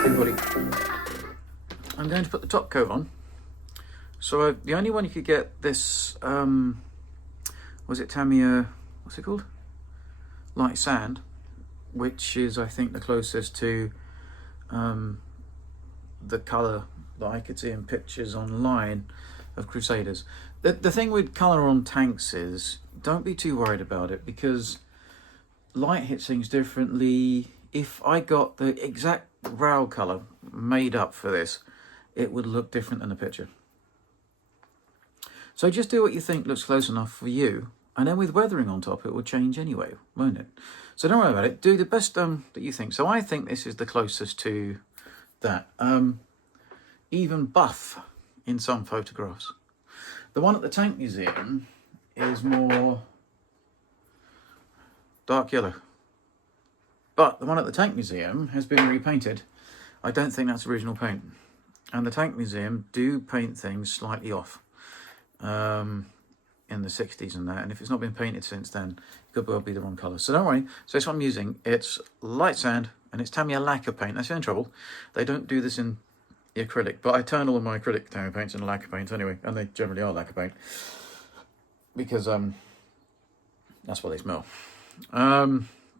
Right then, buddy. I'm going to put the top coat on. So the only one you could get this, was it Tamiya, what's it called? Light sand, which is I think the closest to the colour that I could see in pictures online of Crusaders. The thing with colour on tanks is, don't be too worried about it, because light hits things differently. If I got the exact rail colour made up for this, it would look different than the picture. So just do what you think looks close enough for you, and then with weathering on top it will change anyway, won't it? So don't worry about it, do the best that you think. So I think this is the closest to that. Even buff in some photographs. The one at the Tank Museum is more dark yellow. But the one at the Tank Museum has been repainted. I don't think that's original paint. And the Tank Museum do paint things slightly off in the 60s and that. And if it's not been painted since then, it could well be the wrong colour. So don't worry. So this one I'm using, it's light sand and it's Tamiya lacquer paint. That's the only trouble. They don't do this in the acrylic, but I turn all of my acrylic Tamiya paints into lacquer paint anyway. And they generally are lacquer paint. Because that's what they smell.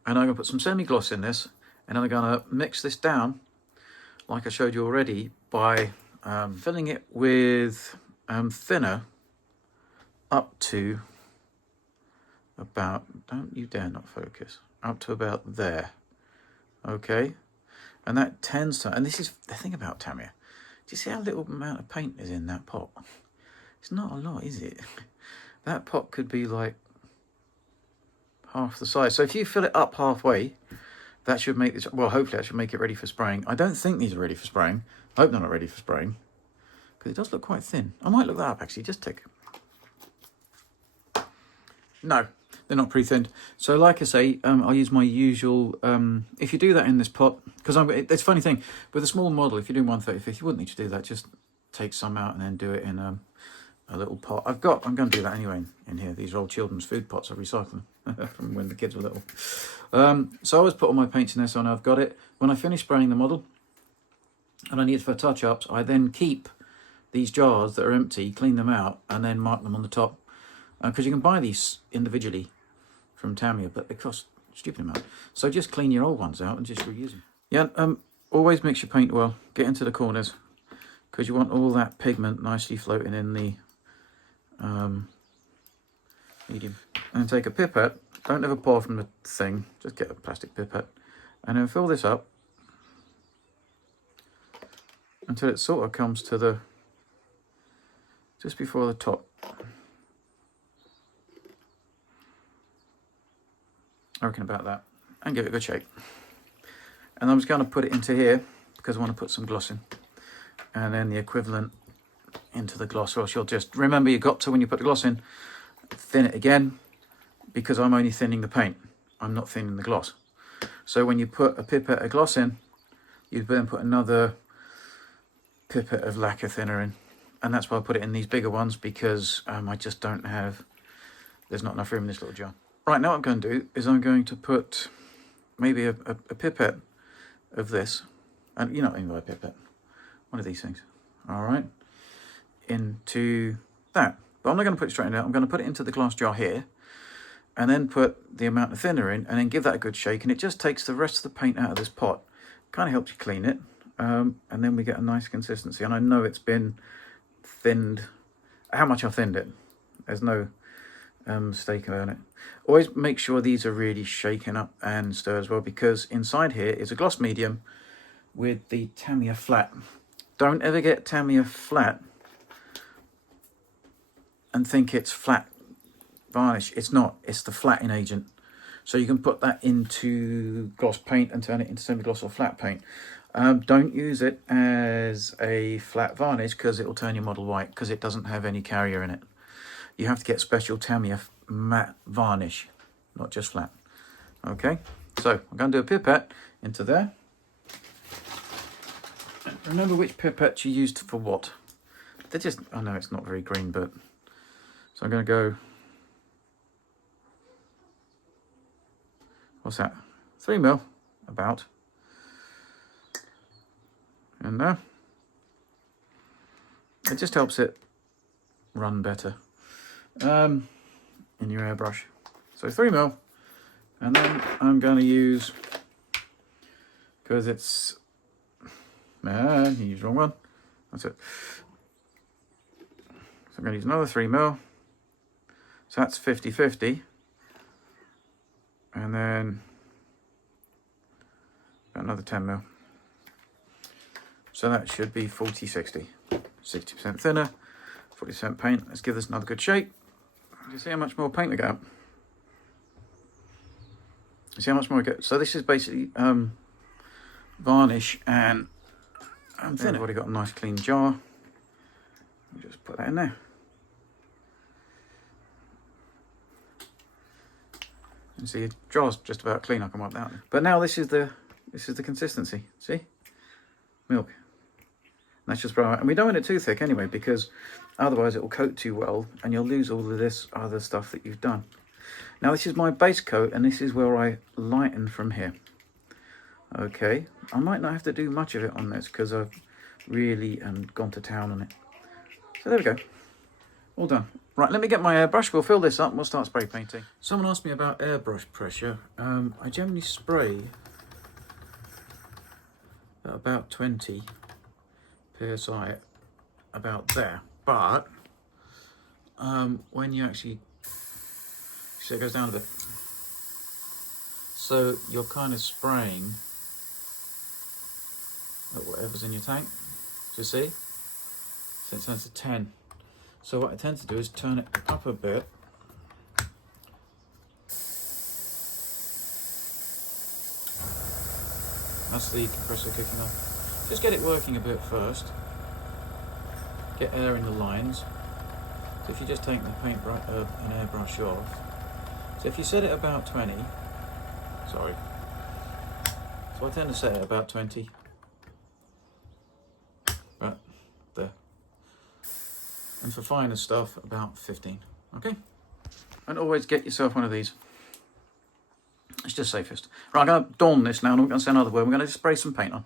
And I'm going to put some semi-gloss in this, and then I'm going to mix this down, like I showed you already, by filling it with thinner up to about, don't you dare not focus, up to about there, okay? And that tends to, and this is the thing about Tamiya, do you see how little amount of paint is in that pot? It's not a lot, is it? That pot could be like half the size. So if you fill it up halfway, that should make this, well, hopefully that should make it ready for spraying. I don't think these are ready for spraying. I hope they're not ready for spraying, because it does look quite thin. I might look that up actually, just tick. No, they're not pre-thinned. So like I say, I'll use my usual, if you do that in this pot, because it's a funny thing, with a small model, if you're doing 1/35, you wouldn't need to do that. Just take some out and then do it in a little pot. I'm going to do that anyway in here. These are old children's food pots. I recycle them from when the kids were little. So I always put all my paints in there, so now I've got it. When I finish spraying the model, and I need it for touch-ups, I then keep these jars that are empty, clean them out, and then mark them on the top. Because you can buy these individually from Tamiya, but they cost a stupid amount. So just clean your old ones out and just reuse them. Yeah, always mix your paint well. Get into the corners, because you want all that pigment nicely floating in the medium. And take a pipette, don't ever pour from the thing, just get a plastic pipette, and then fill this up until it sort of comes to the, just before the top. I reckon about that, and give it a good shake. And I'm just going to put it into here because I want to put some gloss in, and then the equivalent into the gloss, or else you'll just, remember, you've got to, when you put the gloss in, thin it again, because I'm only thinning the paint, I'm not thinning the gloss. So when you put a pipette of gloss in, you then put another pipette of lacquer thinner in, and that's why I put it in these bigger ones, because I just don't have, there's not enough room in this little jar. Right, now what I'm going to do is I'm going to put maybe a pipette of this, and you're not even by a pipette, one of these things, all right, into that. But I'm not going to put it straight in there. I'm going to put it into the glass jar here, and then put the amount of thinner in, and then give that a good shake, and it just takes the rest of the paint out of this pot. Kind of helps you clean it, and then we get a nice consistency. And I know it's been thinned, how much I've thinned it, there's no mistake about it. Always make sure these are really shaken up and stirred as well, because inside here is a gloss medium with the Tamiya flat. Don't ever get Tamiya flat and think it's flat varnish. It's not, it's the flatting agent. So you can put that into gloss paint and turn it into semi-gloss or flat paint. Don't use it as a flat varnish, because it will turn your model white, because it doesn't have any carrier in it. You have to get special Tamiya matte varnish, not just flat. Okay, so I'm going to do a pipette into there. Remember which pipette you used for what. They're just, I know it's not very green, but, so I'm going to go, what's that, 3 mil, about. in there. It just helps it run better in your airbrush. So 3mm, and then I'm going to use, because it's, man, you used the wrong one. That's it. So I'm going to use another 3mm. So that's 50-50. And then another 10mm. So that should be 40-60. 60% thinner, 40% paint. Let's give this another good shake. You see how much more paint we get? You see how much more we get? So this is basically varnish and thinner. I've already got a nice clean jar. I'll just put that in there. And see, the jar's just about clean. I can wipe that out. But now this is the consistency. See, milk. And that's just brown, and we don't want it too thick anyway, because otherwise it will coat too well, and you'll lose all of this other stuff that you've done. Now this is my base coat, and this is where I lighten from here. Okay, I might not have to do much of it on this because I've really gone to town on it. So there we go, all done. Right, let me get my airbrush, we'll fill this up and we'll start spray painting. Someone asked me about airbrush pressure. I generally spray at about 20 PSI, about there. But when you actually, so it goes down a bit. So you're kind of spraying at whatever's in your tank, do you see? So it turns to 10. So what I tend to do is turn it up a bit. That's the compressor kicking off. Just get it working a bit first. Get air in the lines. So if you just take the an airbrush off. So if you set it about 20, sorry. So I tend to set it about 20. Right there. And for finer stuff, about 15. Okay? And always get yourself one of these. It's just safest. Right, I'm going to dawn this now, and I'm going to say another word. We're going to spray some paint on.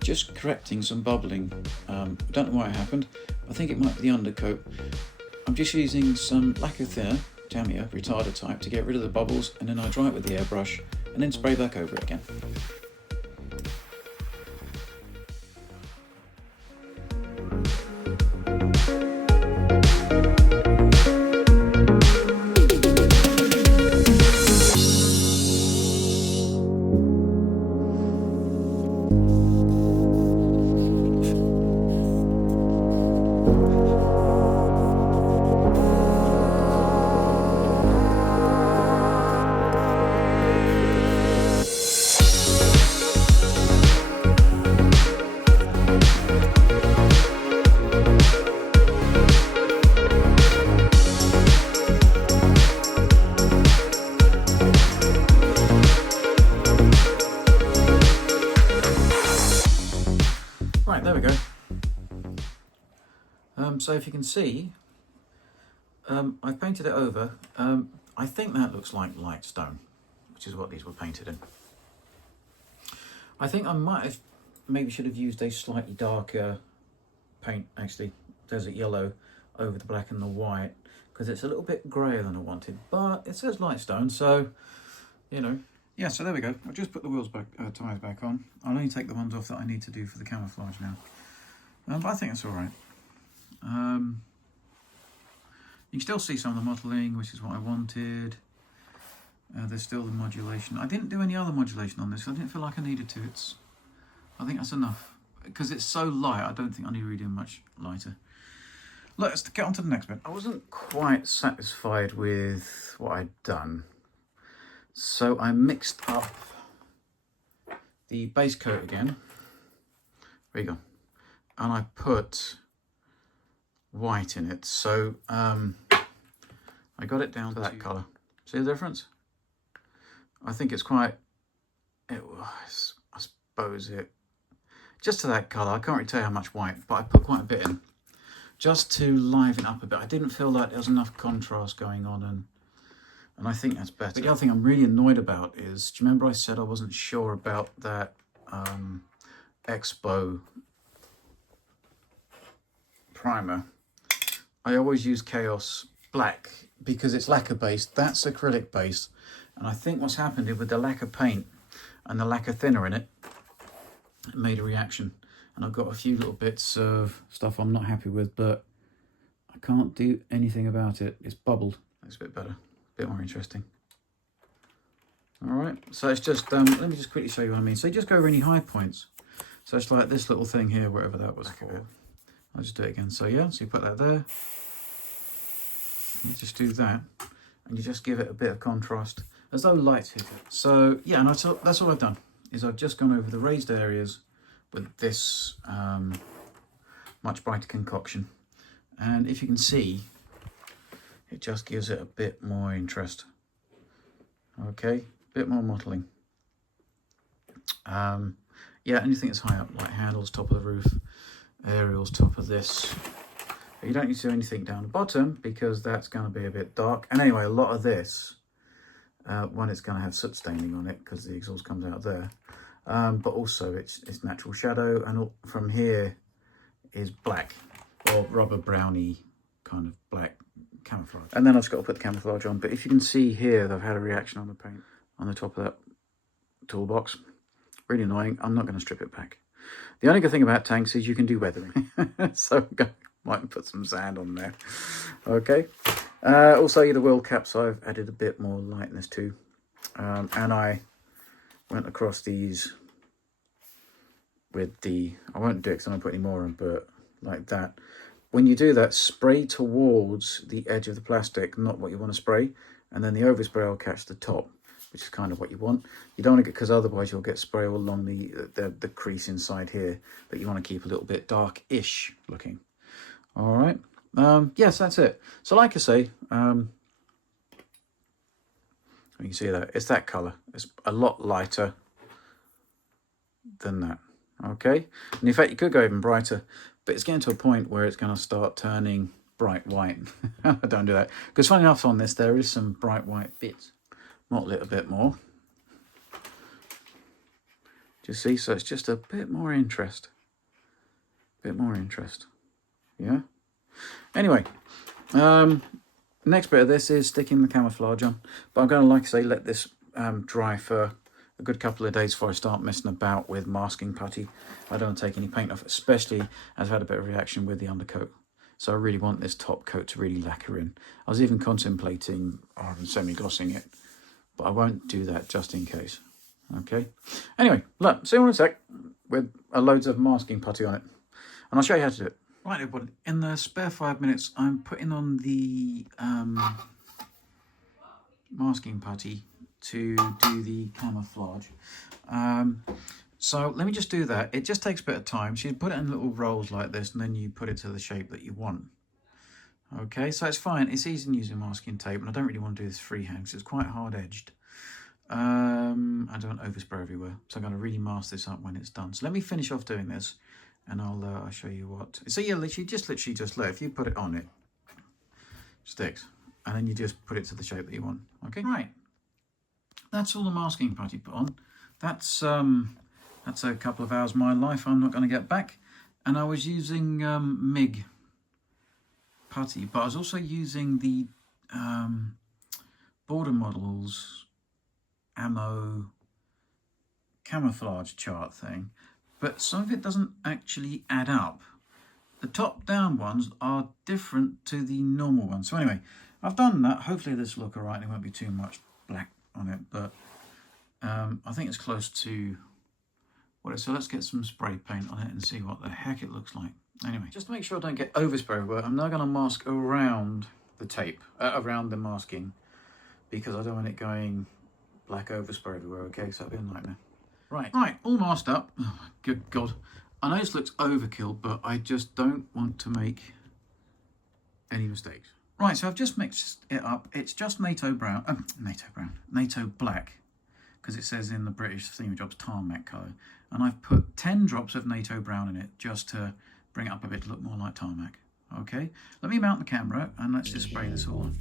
Just correcting some bubbling. Don't know why it happened. I think it might be the undercoat. I'm just using some lacquer thinner, Tamiya, retarder type, to get rid of the bubbles, and then I dry it with the airbrush and then spray back over it again. Right, there we go. So if you can see, I've painted it over. I think that looks like light stone, which is what these were painted in. I think I might have, maybe should have used a slightly darker paint, actually, desert yellow over the black and the white, because it's a little bit greyer than I wanted, but it says light stone, so, you know. Yeah, so there we go. I'll just put the wheels back, tyres back on. I'll only take the ones off that I need to do for the camouflage now. But I think that's all right. You can still see some of the modelling, which is what I wanted. There's still the modulation. I didn't do any other modulation on this. I didn't feel like I needed to. I think that's enough. Because it's so light, I don't think I need to really do much lighter. Let's get on to the next bit. I wasn't quite satisfied with what I'd done. So I mixed up the base coat again. There you go. And I put white in it. So I got it down to that colour. See the difference? I think it's quite, it was, I suppose it, just to that colour. I can't really tell you how much white, but I put quite a bit in just to liven up a bit. I didn't feel like there was enough contrast going on, and I think that's better. But the other thing I'm really annoyed about is, do you remember I said I wasn't sure about that Expo primer? I always use Chaos Black because it's lacquer based, that's acrylic based, and I think what's happened is with the lacquer paint and the lacquer thinner in it, it made a reaction, and I've got a few little bits of stuff I'm not happy with, but I can't do anything about it. It's bubbled. That's a bit better, a bit more interesting. All right, so it's just let me just quickly show you what I mean. So you just go over any high points. So it's like this little thing here, whatever that was for. I'll just do it again. So yeah, so you put that there. You just do that, and you just give it a bit of contrast, as though light hit it. So yeah, and that's all I've done, is I've just gone over the raised areas with this much brighter concoction. And if you can see, it just gives it a bit more interest. Okay, a bit more modelling. Yeah, anything that's high up, like handles, top of the roof, aerials, top of this. You don't need to do anything down the bottom because that's going to be a bit dark. And anyway, a lot of this, one, it's going to have soot staining on it because the exhaust comes out there. But also it's natural shadow, and from here is black or rubber browny kind of black camouflage. And then I've just got to put the camouflage on. But if you can see here, they've had a reaction on the paint on the top of that toolbox. Really annoying. I'm not going to strip it back. The only good thing about tanks is you can do weathering. So might put some sand on there. Okay. Also, the wheel caps I've added a bit more lightness to. And I went across these with the, I won't do it because I don't put any more on, but like that. When you do that, spray towards the edge of the plastic, not what you want to spray, and then the overspray will catch the top, which is kind of what you want. You don't want to get, because otherwise you'll get spray all along the crease inside here, but you want to keep a little bit dark-ish looking. All right. Yes, that's it. So like I say, you can see that it's that color. It's a lot lighter than that. Okay. And in fact, you could go even brighter, but it's getting to a point where it's going to start turning bright white. Don't do that. Because funny enough, on this, there is some bright white bits. Mottle it a bit more. Do you see? So it's just a bit more interest. Bit more interest. Yeah. Anyway, next bit of this is sticking the camouflage on, but I'm going to, like I say, let this dry for a good couple of days before I start messing about with masking putty. I don't want to take any paint off, especially as I've had a bit of reaction with the undercoat. So I really want this top coat to really lacquer in. I was even contemplating semi-glossing it, but I won't do that just in case. Okay. Anyway, look, see you in a sec with loads of masking putty on it, and I'll show you how to do it. Right, everybody, in the spare 5 minutes, I'm putting on the masking putty to do the camouflage. So let me just do that. It just takes a bit of time. So you put it in little rolls like this, and then you put it to the shape that you want. Okay, so it's fine. It's easy using masking tape, and I don't really want to do this freehand because it's quite hard-edged. I don't overspray everywhere, so I'm going to really mask this up when it's done. So let me finish off doing this, and I'll show you what. So yeah, literally just look. If you put it on, it sticks, and then you just put it to the shape that you want. Okay, right. That's all the masking putty put on. That's a couple of hours of my life I'm not going to get back. And I was using MIG putty, but I was also using the Border Models ammo camouflage chart thing, but some of it doesn't actually add up. The top down ones are different to the normal ones. So anyway, I've done that. Hopefully this will look alright. There won't be too much black on it, but I think it's close to what it is. So let's get some spray paint on it and see what the heck it looks like. Anyway, just to make sure I don't get overspray everywhere, I'm now going to mask around the tape, around the masking, because I don't want it going black overspray everywhere, okay? So that'd be a nightmare. Right, all masked up. Oh, good God. I know this looks overkill, but I just don't want to make any mistakes. Right, so I've just mixed it up. It's just NATO black, because it says in the British theme jobs tarmac colour. And I've put 10 drops of NATO brown in it just to bring it up a bit to look more like tarmac. Okay, let me mount the camera and let's just spray this all on.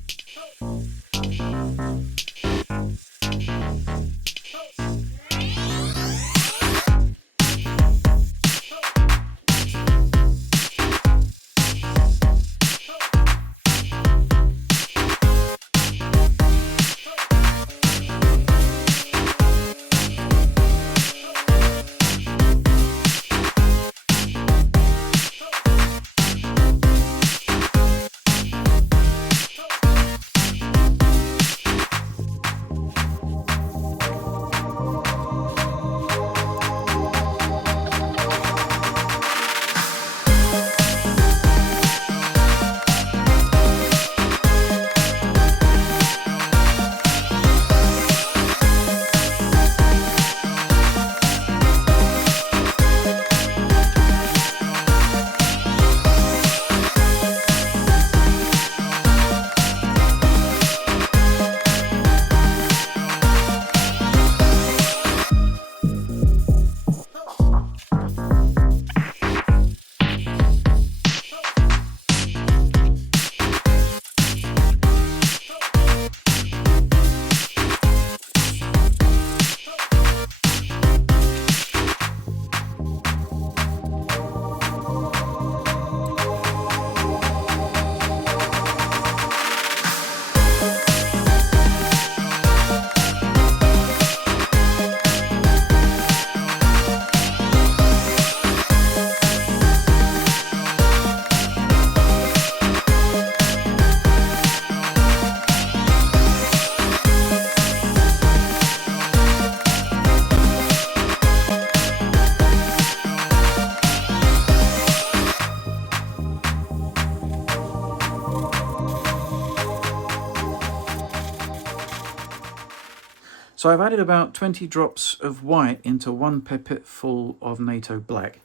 So I've added about 20 drops of white into 1 pipette full of NATO black.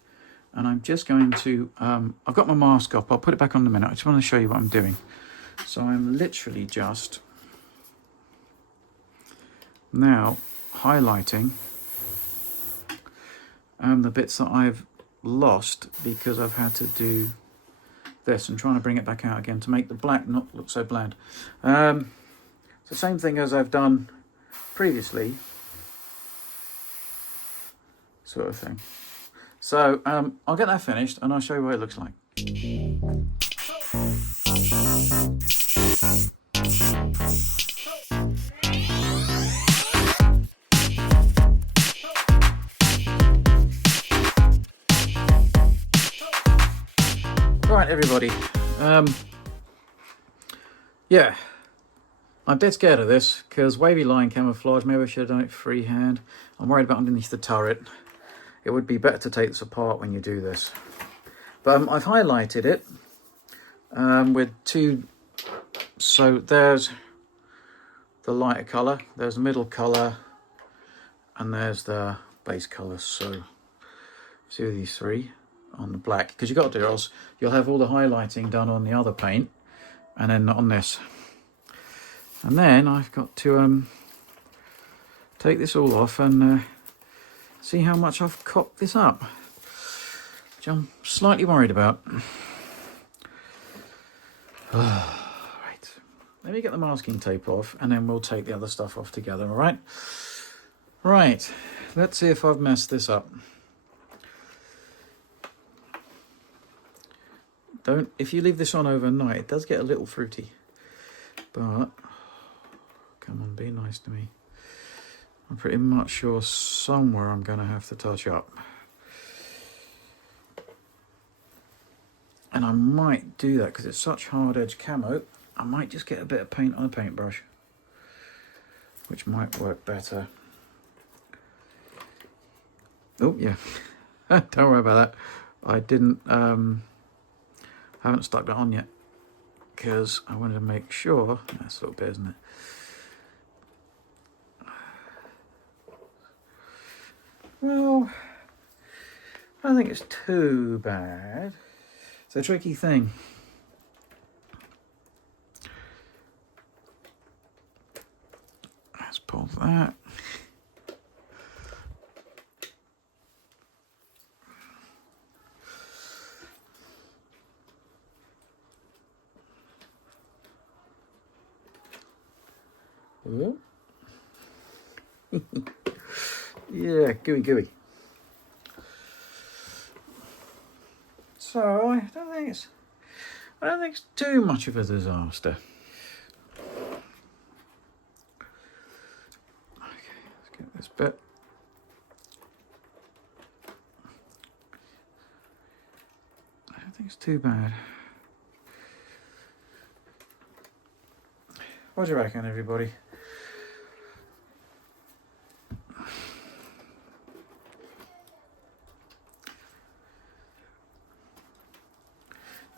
And I'm just going to, I've got my mask up, I'll put it back on in a minute. I just want to show you what I'm doing. So I'm literally just now highlighting the bits that I've lost because I've had to do this and trying to bring it back out again to make the black not look so bland. It's the same thing as I've done previously, sort of thing. So I'll get that finished and I'll show you what it looks like. Right, everybody. Yeah, I'm dead scared of this because wavy line camouflage, maybe I should have done it freehand. I'm worried about underneath the turret. It would be better to take this apart when you do this. But I've highlighted it with 2. So there's the lighter colour, there's the middle colour, and there's the base colour. So see these 3 on the black, because you've got to do it, or else you'll have all the highlighting done on the other paint and then not on this. And then I've got to take this all off and see how much I've cocked this up. which I'm slightly worried about. Right, let me get the masking tape off and then we'll take the other stuff off together, all right? Right, let's see if I've messed this up. If you leave this on overnight, it does get a little fruity, but come on, be nice to me. I'm pretty much sure somewhere I'm going to have to touch up. And I might do that because it's such hard edge camo. I might just get a bit of paint on a paintbrush, which might work better. Oh yeah, don't worry about that. I didn't, haven't stuck that on yet because I wanted to make sure. That's a little bit, isn't it? Well, I don't think it's too bad. It's a tricky thing. Let's pull that. Yeah, gooey. So I don't think it's too much of a disaster. Okay, let's get this bit. I don't think it's too bad. What do you reckon, everybody?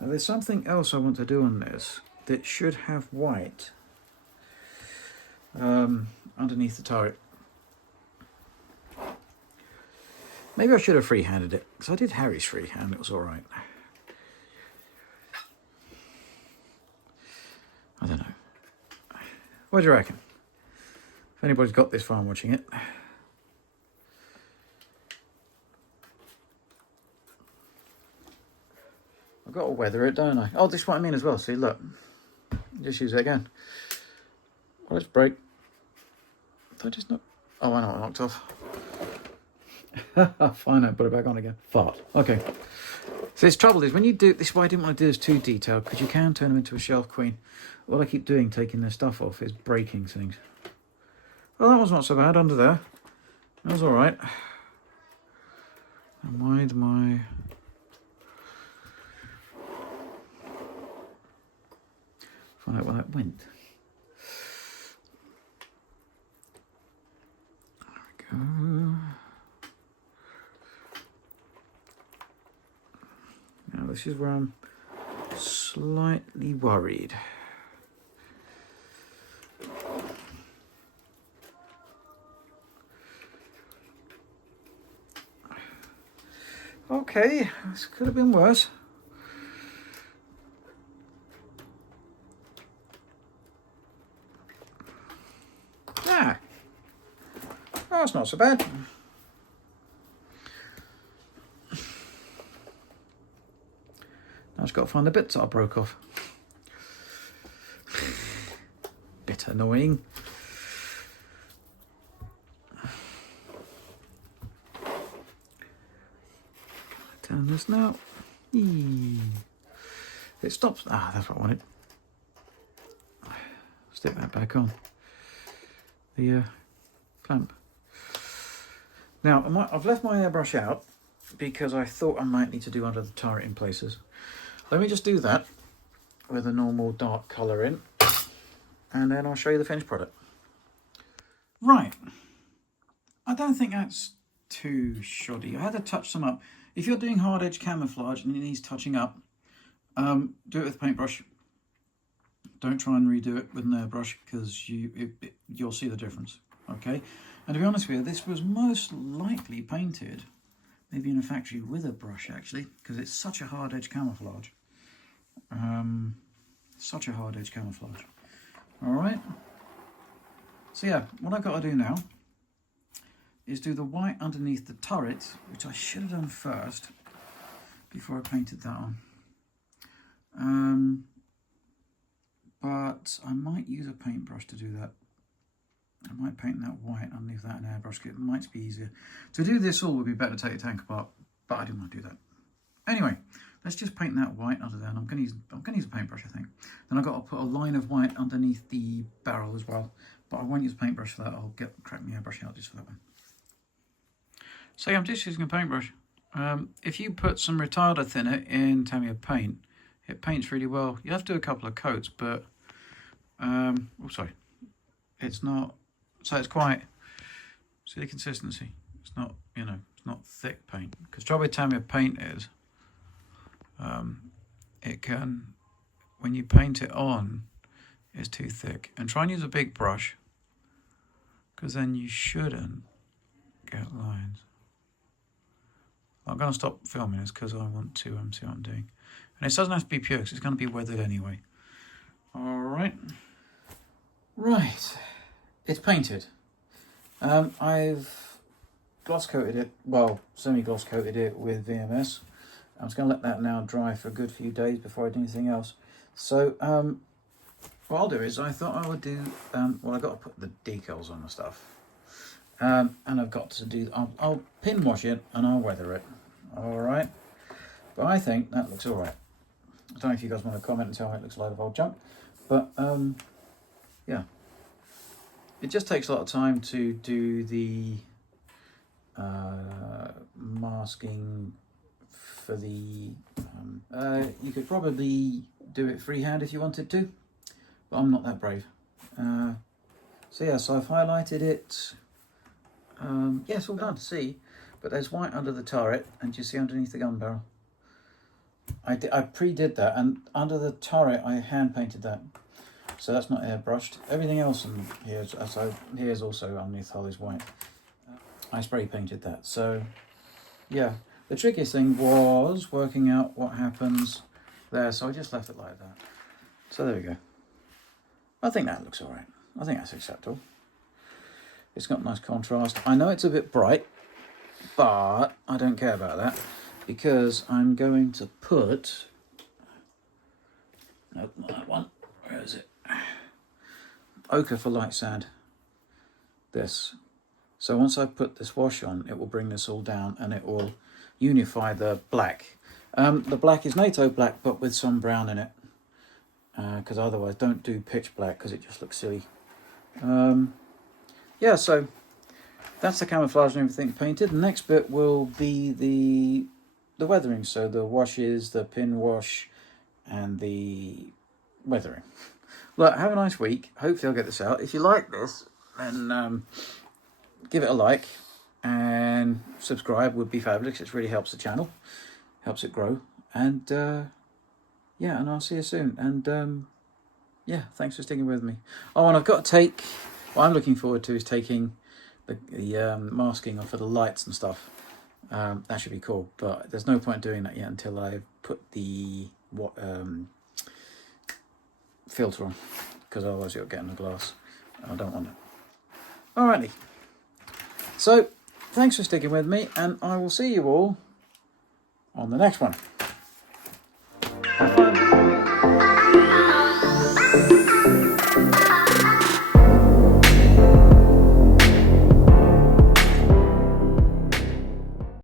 Now there's something else I want to do on this that should have white underneath the turret. Maybe I should have freehanded it, because I did Harry's freehand, it was alright. I don't know. What do you reckon? If anybody's got this far watching it. I've got to weather it, don't I? Oh, this is what I mean as well. See, look. Just use it again. Oh, let's break. Did I just knock? Oh, I know, I knocked off. Fine, I put it back on again. Fart. Okay. So this trouble is when you do this, is why I didn't want to do this too detailed, because you can turn them into a shelf queen. What I keep doing, taking their stuff off, is breaking things. Well, that was not so bad under there. That was all right. And why did my... Find out where that went. There we go. Now this is where I'm slightly worried. Okay, this could have been worse. Yeah. Oh, it's not so bad. Now I've got to find the bits that I broke off. Bit annoying. Turn this now. Eee. It stops. Ah, that's what I wanted. Stick that back on. The clamp. Now, I've left my airbrush out because I thought I might need to do under the turret in places. Let me just do that with a normal dark colour in, and then I'll show you the finished product. Right. I don't think that's too shoddy. I had to touch some up. If you're doing hard edge camouflage and it needs touching up, do it with a paintbrush. Don't try and redo it with an airbrush because you'll see the difference. Okay, and to be honest with you, this was most likely painted maybe in a factory with a brush actually, because it's such a hard edge camouflage. Such a hard edge camouflage. All right. So yeah, what I've got to do now is do the white underneath the turret, which I should have done first. before I painted that on. But I might use a paintbrush to do that. I might paint that white underneath that and airbrush. It might be easier. To do this all would be better to take the tank apart, but I didn't want to do that. Anyway, let's just paint that white under there. And I'm going to use a paintbrush, I think. Then I've got to put a line of white underneath the barrel as well. But I won't use a paintbrush for that. I'll crack my airbrush out just for that one. So yeah, I'm just using a paintbrush. If you put some retarder thinner in Tamiya paint, it paints really well. You have to do a couple of coats, but oh sorry, it's not. So it's quite. See the consistency. It's not, you know, it's not thick paint. Because trouble with Tamiya paint is, it can, when you paint it on, it's too thick. And try and use a big brush, because then you shouldn't get lines. I'm going to stop filming this because I want to see what I'm doing. And it doesn't have to be pure because it's going to be weathered anyway. Alright. Right. It's painted. I've gloss coated it, well, semi-gloss coated it with VMS. I'm just going to let that now dry for a good few days before I do anything else. So, what I'll do is I thought I would do, well, I've got to put the decals on the stuff. And I've got to do, I'll pin wash it and I'll weather it. Alright. But I think that looks alright. I don't know if you guys want to comment and tell me it looks a load of old junk. But, yeah. It just takes a lot of time to do the masking for the... you could probably do it freehand if you wanted to. But I'm not that brave. So yeah, so I've highlighted it. Yeah, it's all done to see, but there's white under the turret, and you see underneath the gun barrel. I pre-did that, and under the turret I hand painted that, so that's not airbrushed. Everything else in here, so here's also underneath hull is white. I spray painted that. So yeah, the trickiest thing was working out what happens there, so I just left it like that. So there we go. I think that looks all right. I think that's acceptable. It's got nice contrast. I know it's a bit bright, but I don't care about that because I'm going to put... Nope, not that one. Where is it? Ochre for light sand. This. So once I put this wash on, it will bring this all down and it will unify the black. The black is NATO black, but with some brown in it. Because otherwise, don't do pitch black because it just looks silly. Yeah, so that's the camouflage and everything painted. The next bit will be the weathering. So the washes, the pin wash, and the weathering. Look, have a nice week. Hopefully I'll get this out. If you like this, then give it a like and subscribe would be fabulous. It really helps the channel, helps it grow. And yeah, and I'll see you soon. And yeah, thanks for sticking with me. Oh, and I've got to take... What I'm looking forward to is taking the masking off of the lights and stuff. That should be cool, but there's no point doing that yet until I put the filter on, because otherwise you'll get in the glass. I don't want it. Alrighty. So, thanks for sticking with me, and I will see you all on the next one. Have fun.